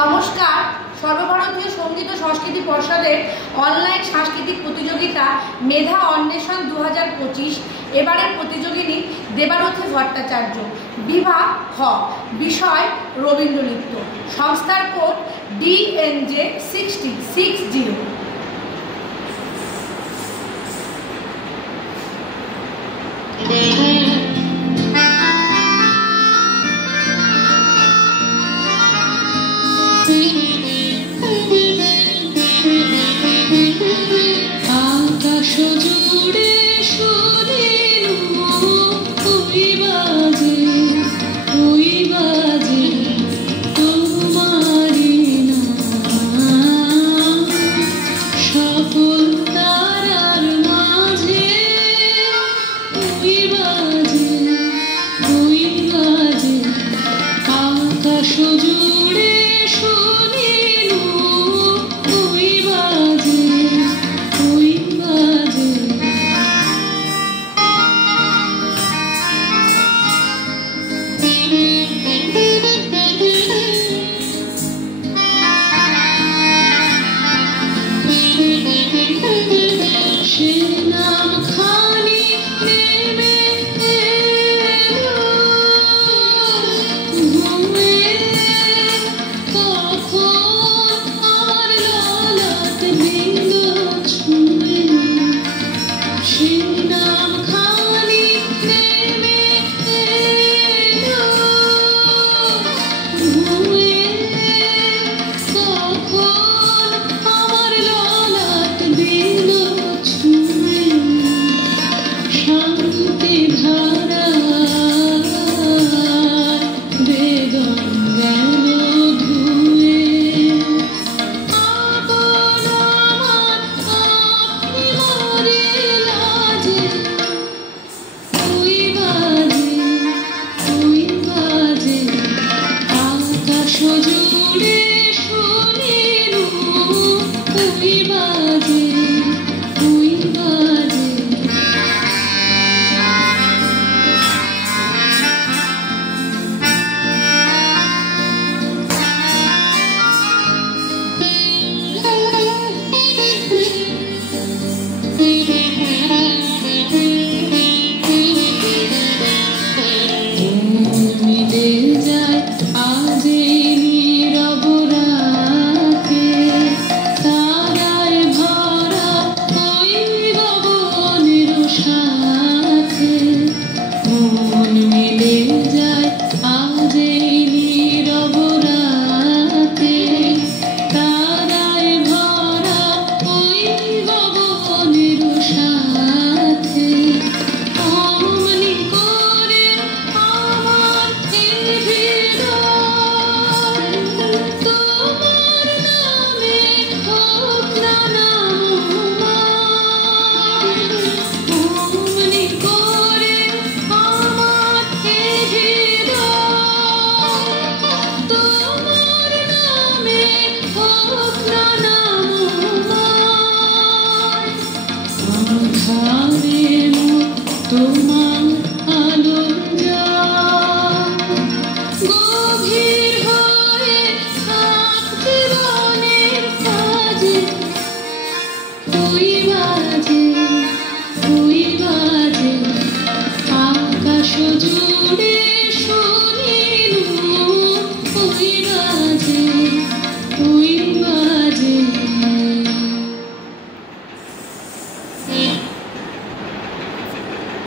নমস্কার। সর্বভারতীয় সঙ্গীত ও সংস্কৃতি পর্ষদের অনলাইন সাংস্কৃতিক প্রতিযোগিতা মেধা অন্বেষণ 2025 এবারের প্রতিযোগিনী দেবারথী ভট্টাচার্য, বিভাগ হ, বিষয় রবীন্দ্রনৃত্য, সংস্থার কোড DNJ 6060। আকাশ জুড়ে শুনিলু ওই বাজে তোমারি নাম, সকল তারার মাঝে ওই বাজে আকাশ জুড়ে শুনিলু ওই বাজে। সে নাম খানি নেমে এলো ঘুমে, কখন আর ললাট দিল ছুঁয়ে। সে নাম খানি নেমে এলো ঘুমে, কখন আমার ললাট দিল ছুঁয়ে। শান্তি ধারা বেদন গেল ধুয়ে, আপন আমার আপনি মরে লাজে ওই বাজে আকাশ জুড়ে শুনিলু ওই বাজে। মিলে যায় আজ এই নীরব রাতে, তারায় ভরা ওই গগনের সাথে। মন মিলে যায় আজ এই নীরব রাতে, তারায় ভরা ওই গগনের সাথে। অমনি করে আমার এই হৃদয় তোমার নামে হোক না নামময়। অমনি করে আমার এই হৃদয় তোমার নামে হোক না নামময়। আধারের মুখ তোমার আলো যায়, গভীর হয়ে থাক জীবনের কাজে ওই বাজে আকাশ জুড়ে শুনিলু ওই বাজে।